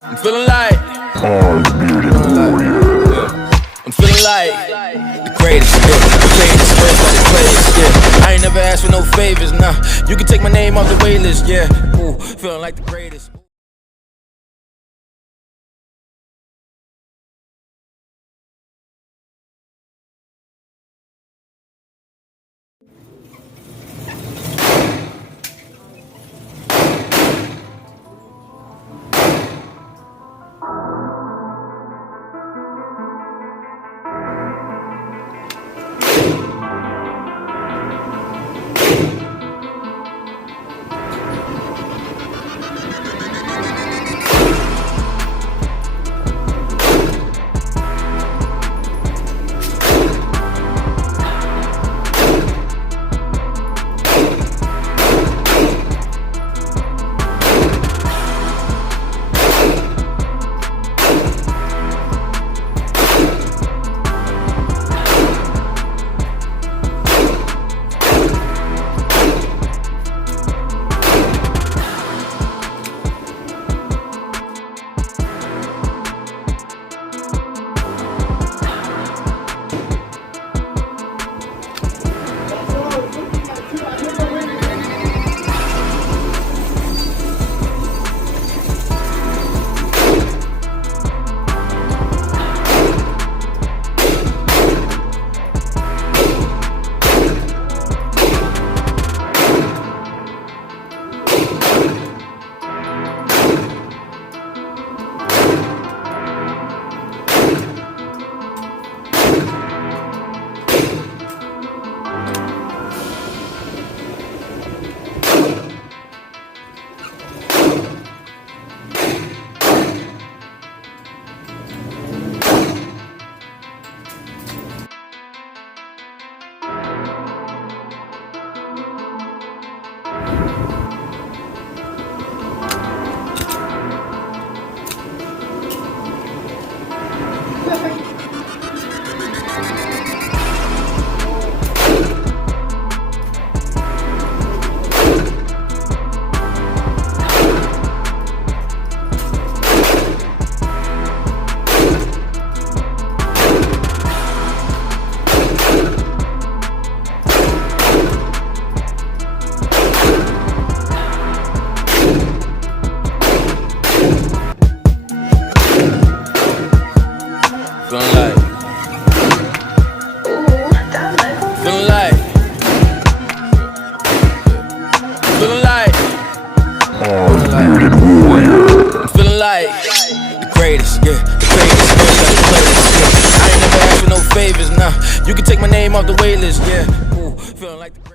I'm feeling like I'm feeling like the greatest, the greatest, like the greatest, I ain't never asked for no favors, nah. You can take my name off the wait list, Ooh, feeling like the greatest. Feeling like the greatest, the greatest, like the greatest, I ain't never asked for no favors, nah. You can take my name off the wait list, Ooh, feeling like the